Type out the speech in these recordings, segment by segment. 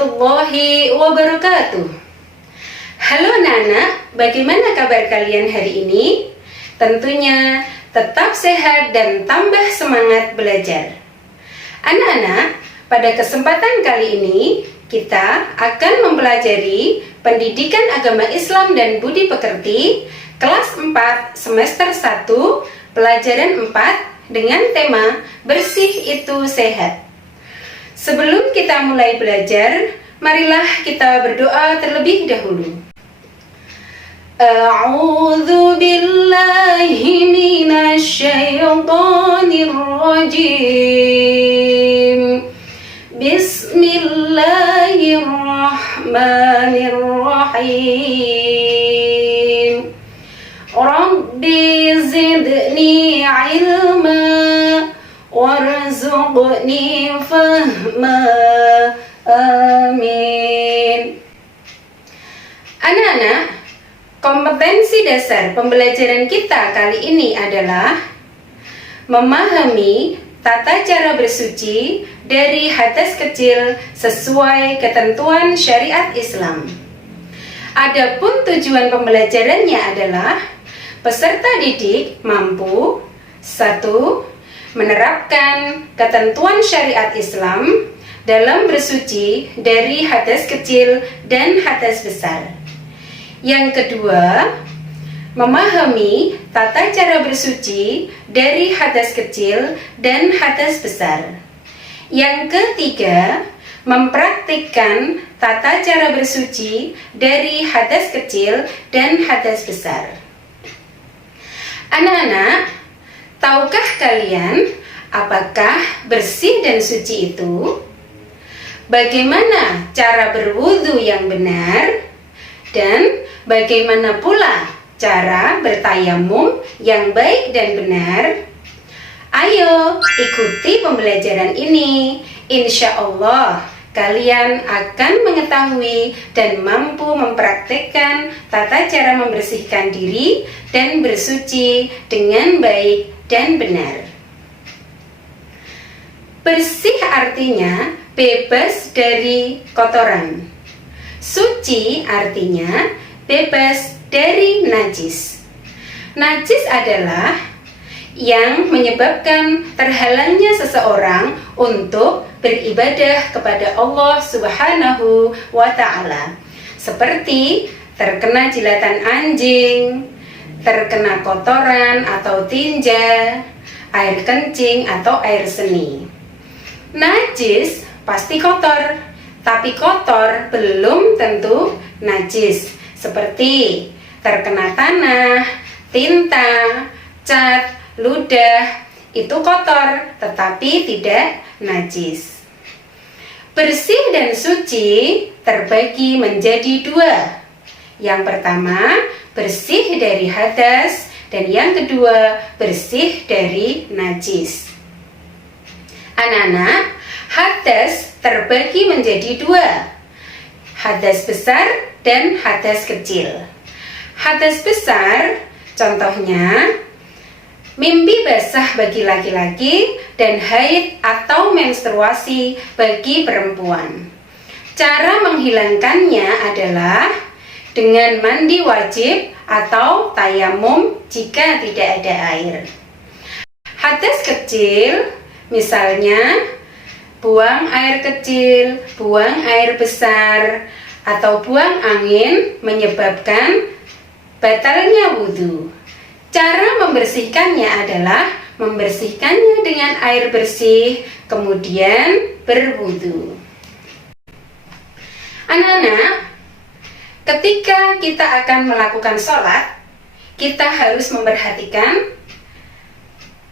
warahmatullahi wabarakatuh. Halo anak-anak, bagaimana kabar kalian hari ini? Tentunya tetap sehat dan tambah semangat belajar. Anak-anak, pada kesempatan kali ini kita akan mempelajari pendidikan agama Islam dan budi pekerti kelas 4 semester 1 pelajaran 4 dengan tema bersih itu sehat. Sebelum kita mulai belajar, marilah kita berdoa terlebih dahulu. A'udzu billahi minasy syaithanir rajim. Bismillahirrahmanirrahim. Rabbi zidni ilma warzuqni fahma. Amin. Anak-anak, kompetensi dasar pembelajaran kita kali ini adalah memahami tata cara bersuci dari hadas kecil sesuai ketentuan syariat Islam. Adapun tujuan pembelajarannya adalah peserta didik mampu 1. Menerapkan ketentuan syariat Islam dalam bersuci dari hadas kecil dan hadas besar. Yang kedua, memahami tata cara bersuci dari hadas kecil dan hadas besar. Yang ketiga, mempraktikkan tata cara bersuci dari hadas kecil dan hadas besar. Anak-anak, tahukah kalian apakah bersih dan suci itu? Bagaimana cara berwudu yang benar? Dan bagaimana pula cara bertayamum yang baik dan benar? Ayo ikuti pembelajaran ini. Insya Allah kalian akan mengetahui dan mampu mempraktikkan tata cara membersihkan diri dan bersuci dengan baik dan benar. Bersih artinya bebas dari kotoran. Suci artinya bebas dari najis. Najis adalah yang menyebabkan terhalangnya seseorang untuk beribadah kepada Allah Subhanahu wa Ta'ala, seperti terkena jilatan anjing, terkena kotoran atau tinja, air kencing atau air seni. Najis pasti kotor, tapi kotor belum tentu najis, seperti terkena tanah, tinta, cat, ludah, itu kotor tetapi tidak najis. Bersih dan suci terbagi menjadi dua. Yang pertama, bersih dari hadas, dan yang kedua, bersih dari najis. Anak-anak, hadas terbagi menjadi dua, hadas besar dan hadas kecil. Hadas besar contohnya mimpi basah bagi laki-laki dan haid atau menstruasi bagi perempuan. Cara menghilangkannya adalah dengan mandi wajib atau tayamum jika tidak ada air. Hadas kecil misalnya buang air kecil, buang air besar, atau buang angin menyebabkan batalnya wudhu. Cara membersihkannya adalah membersihkannya dengan air bersih, kemudian berwudhu. Anak-anak, ketika kita akan melakukan sholat, kita harus memperhatikan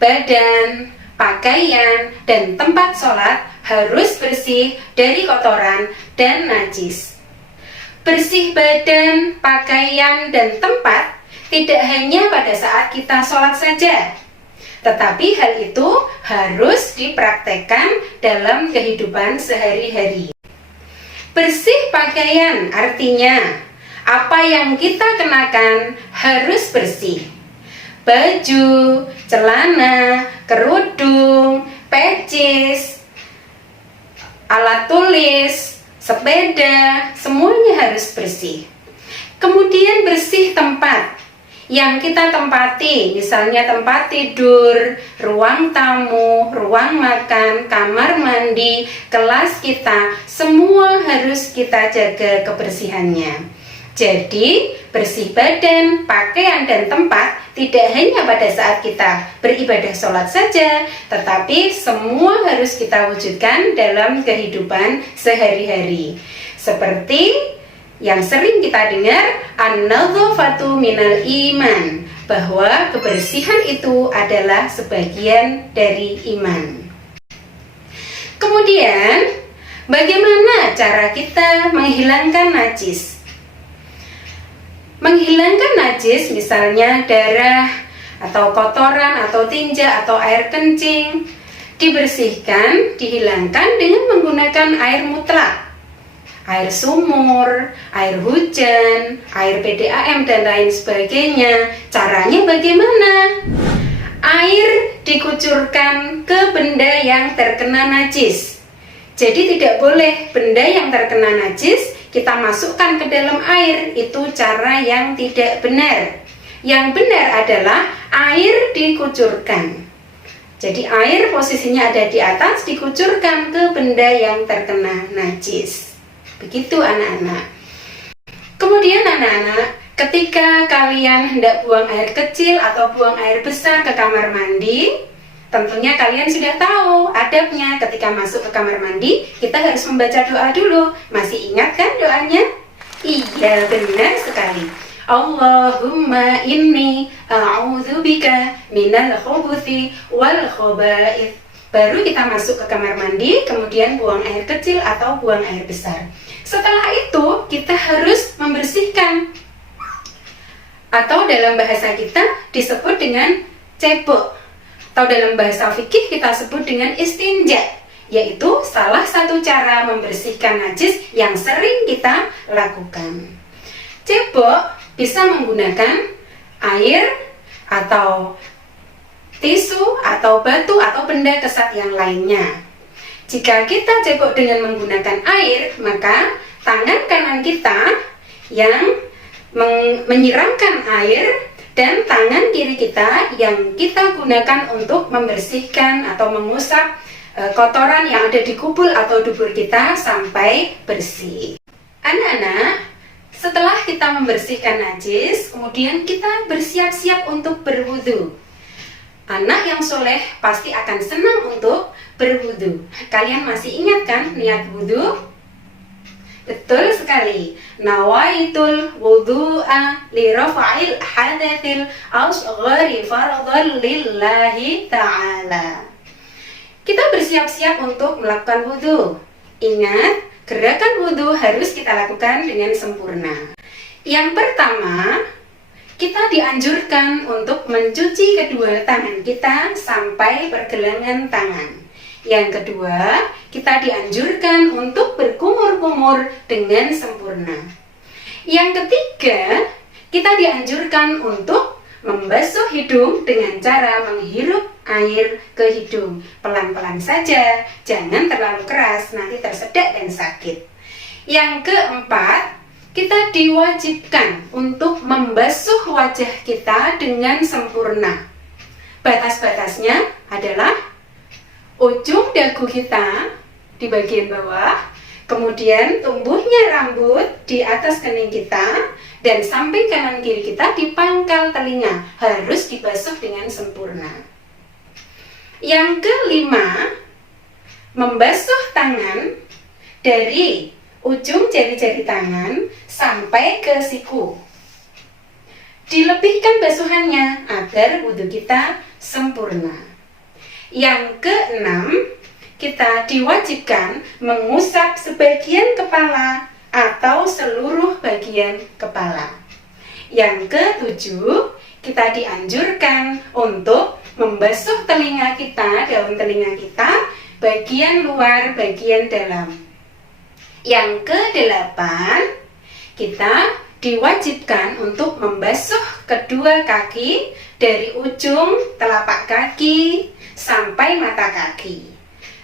badan, pakaian, dan tempat sholat harus bersih dari kotoran dan najis. Bersih badan, pakaian, dan tempat tidak hanya pada saat kita sholat saja, tetapi hal itu harus dipraktekkan dalam kehidupan sehari-hari. Bersih pakaian artinya apa yang kita kenakan harus bersih. Baju, celana, kerudung, pecis, alat tulis, sepeda, semuanya harus bersih. Kemudian bersih tempat yang kita tempati, misalnya tempat tidur, ruang tamu, ruang makan, kamar mandi, kelas kita, semua harus kita jaga kebersihannya. Jadi, bersih badan, pakaian, dan tempat tidak hanya pada saat kita beribadah sholat saja, tetapi semua harus kita wujudkan dalam kehidupan sehari-hari. Seperti yang sering kita dengar, an-nadhafatu minal iman, bahwa kebersihan itu adalah sebagian dari iman. Kemudian, bagaimana cara kita menghilangkan najis? Menghilangkan najis, misalnya darah, atau kotoran, atau tinja, atau air kencing, dibersihkan, dihilangkan dengan menggunakan air mutlak. Air sumur, air hujan, air PDAM, dan lain sebagainya. Caranya bagaimana? Air dikucurkan ke benda yang terkena najis. Jadi tidak boleh benda yang terkena najis kita masukkan ke dalam air. Itu cara yang tidak benar. Yang benar adalah air dikucurkan. Jadi air posisinya ada di atas, dikucurkan ke benda yang terkena najis. Begitu anak-anak. Kemudian anak-anak, ketika kalian hendak buang air kecil atau buang air besar ke kamar mandi, tentunya kalian sudah tahu adabnya. Ketika masuk ke kamar mandi, kita harus membaca doa dulu. Masih ingat kan doanya? Iya, benar sekali. Allahumma inni a'udzubika minal khubuthi wal khaba'ith. Baru kita masuk ke kamar mandi, kemudian buang air kecil atau buang air besar. Setelah itu, kita harus membersihkan. Atau dalam bahasa kita disebut dengan cebok. Atau dalam bahasa fikih kita sebut dengan istinja. Yaitu salah satu cara membersihkan najis yang sering kita lakukan. Cebok bisa menggunakan air atau tisu atau batu atau benda kesat yang lainnya. Jika kita cebok dengan menggunakan air, maka tangan kanan kita yang menyiramkan air dan tangan kiri kita yang kita gunakan untuk membersihkan atau mengusap kotoran yang ada di kubul atau dubur kita sampai bersih. Anak-anak, setelah kita membersihkan najis, kemudian kita bersiap-siap untuk berwudu. Anak yang soleh pasti akan senang untuk berwudu. Kalian masih ingat kan niat wudu? Betul sekali. Nawaitul wudu'a li rafa'il hadatsil asghari fardhan lillahi ta'ala. Kita bersiap-siap untuk melakukan wudu. Ingat, gerakan wudu harus kita lakukan dengan sempurna. Yang pertama, kita dianjurkan untuk mencuci kedua tangan kita sampai pergelangan tangan. Yang kedua, kita dianjurkan untuk berkumur-kumur dengan sempurna. Yang ketiga, kita dianjurkan untuk membasuh hidung dengan cara menghirup air ke hidung. Pelan-pelan saja, jangan terlalu keras, nanti tersedak dan sakit. Yang keempat, kita diwajibkan untuk membasuh wajah kita dengan sempurna. Batas-batasnya adalah ujung dagu kita di bagian bawah, kemudian tumbuhnya rambut di atas kening kita, dan samping kanan kiri kita di pangkal telinga harus dibasuh dengan sempurna. Yang kelima, membasuh tangan dari ujung jari-jari tangan sampai ke siku. Dilebihkan basuhannya agar wudhu kita sempurna. Yang keenam, kita diwajibkan mengusap sebagian kepala atau seluruh bagian kepala. Yang ketujuh, kita dianjurkan untuk membasuh telinga kita, daun telinga kita, bagian luar, bagian dalam. Yang kedelapan, kita diwajibkan untuk membasuh kedua kaki dari ujung telapak kaki sampai mata kaki.